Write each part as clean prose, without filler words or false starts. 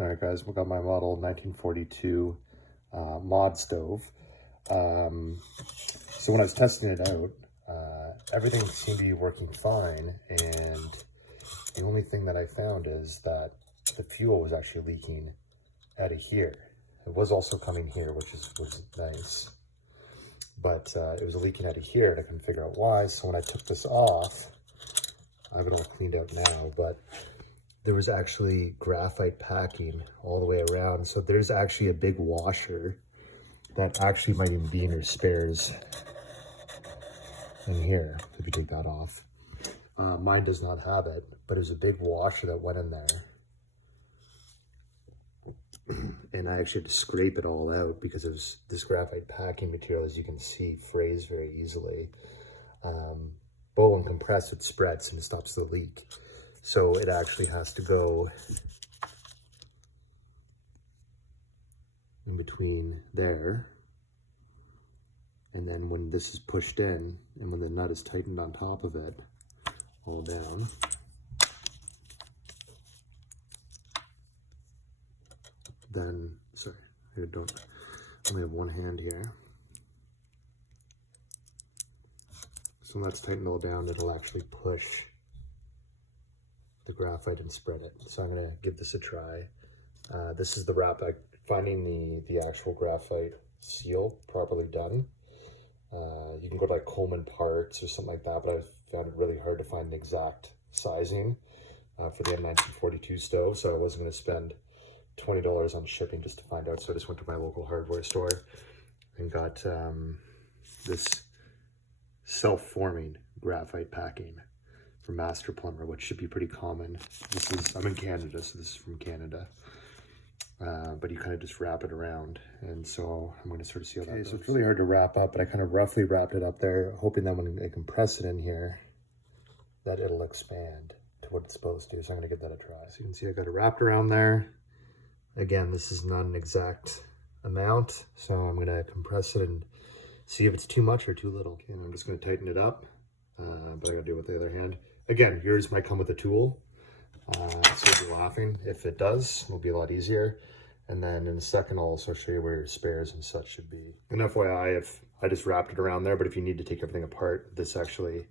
All right, guys, we got my model 1942 mod stove. So when I was testing it out, everything seemed to be working fine, and the only thing that I found is that the fuel was actually leaking out of here. It was also coming here, which was nice, but it was leaking out of here, and I couldn't figure out why. So when I took this off, I have it all cleaned out now, but there was actually graphite packing all the way around. So there's actually a big washer that actually might even be in your spares in here, if you take that off. Mine does not have it, but it was a big washer that went in there. And I actually had to scrape it all out because it was this graphite packing material, as you can see, frays very easily. But when compressed, it spreads and it stops the leak. So it actually has to go in between there. And then when this is pushed in and when the nut is tightened on top of it, all down, then, sorry, I only have one hand here. So when that's tightened all down, it'll actually push the graphite and spread it. So I'm gonna give this a try. This is the wrap. Finding the actual graphite seal properly done. You can go to like Coleman Parts or something like that, but I've found it really hard to find the exact sizing for the M1942 stove. So I wasn't gonna spend $20 on shipping just to find out. So I just went to my local hardware store and got this self-forming graphite packing from Master Plumber, which should be pretty common. I'm in Canada, so this is from Canada. But you kind of just wrap it around, and so I'm going to sort of see how that goes. So it's really hard to wrap up, but I kind of roughly wrapped it up there, hoping that when I compress it in here, that it'll expand to what it's supposed to. So I'm going to give that a try. So you can see I got it wrapped around there. Again, this is not an exact amount, so I'm going to compress it and see if it's too much or too little. Okay, and I'm just going to tighten it up, but I got to do it with the other hand. Again, yours might come with a tool, so you'll be laughing. If it does, it'll be a lot easier. And then in a second, I'll also show you where your spares and such should be. And FYI, I just wrapped it around there, but if you need to take everything apart, this actually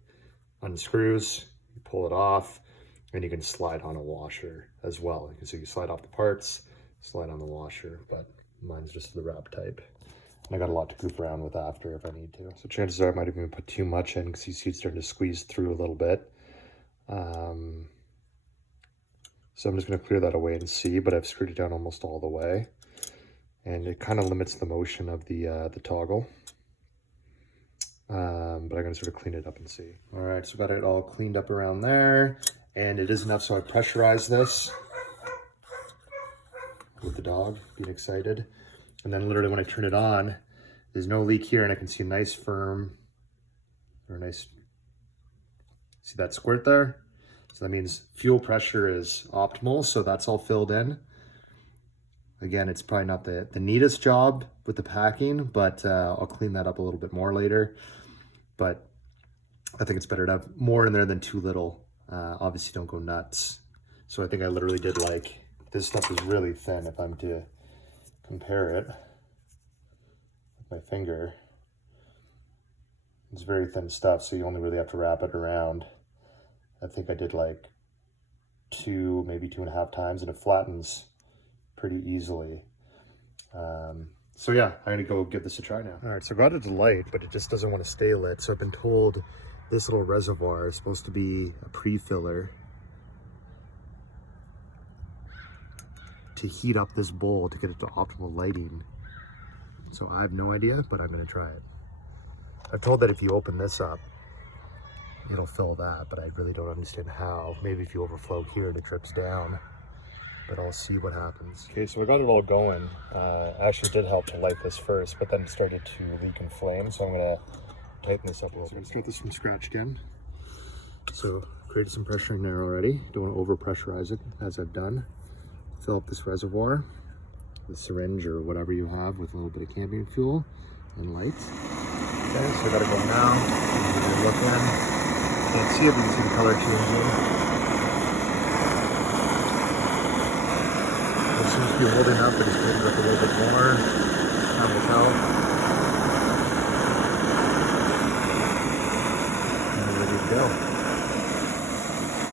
unscrews, you pull it off, and you can slide on a washer as well. So you slide off the parts, slide on the washer, but mine's just the wrap type. And I got a lot to goof around with after if I need to. So chances are I might even put too much in because you see it's starting to squeeze through a little bit. So I'm just going to clear that away and see, but I've screwed it down almost all the way. And it kind of limits the motion of the toggle. But I'm going to sort of clean it up and see. All right, so got it all cleaned up around there. And it is enough, so I pressurized this with the dog being excited. And then literally when I turn it on, there's no leak here, and I can see a nice firm, see that squirt there? So that means fuel pressure is optimal, so that's all filled in. Again, it's probably not the neatest job with the packing, but I'll clean that up a little bit more later. But I think it's better to have more in there than too little. Obviously don't go nuts. So I think I literally did like, this stuff is really thin if I'm to compare it with my finger. It's very thin stuff, so you only really have to wrap it around. I think I did like 2, maybe 2.5 times, and it flattens pretty easily. So yeah, I'm gonna go give this a try now. All right, so I got it to light, but it just doesn't want to stay lit. So I've been told this little reservoir is supposed to be a pre-filler to heat up this bowl to get it to optimal lighting. So I have no idea, but I'm gonna try it. I've told that if you open this up, it'll fill that, but I really don't understand how. Maybe if you overflow here and it drips down, but I'll see what happens. Okay, so I got it all going. Actually did help to light this first, but then it started to leak and flame, so I'm gonna tighten this up a little bit. I'm gonna start this from scratch again. So created some pressure in there already. Don't want to over pressurize it, as I've done. Fill up this reservoir, the syringe or whatever you have, with a little bit of camping fuel and lights. Okay, so I gotta go now. Look in. Can't see it, but you can see the color changing. seems to be holding up, but just tighten it up a little bit more. Time will tell. And we're ready to go.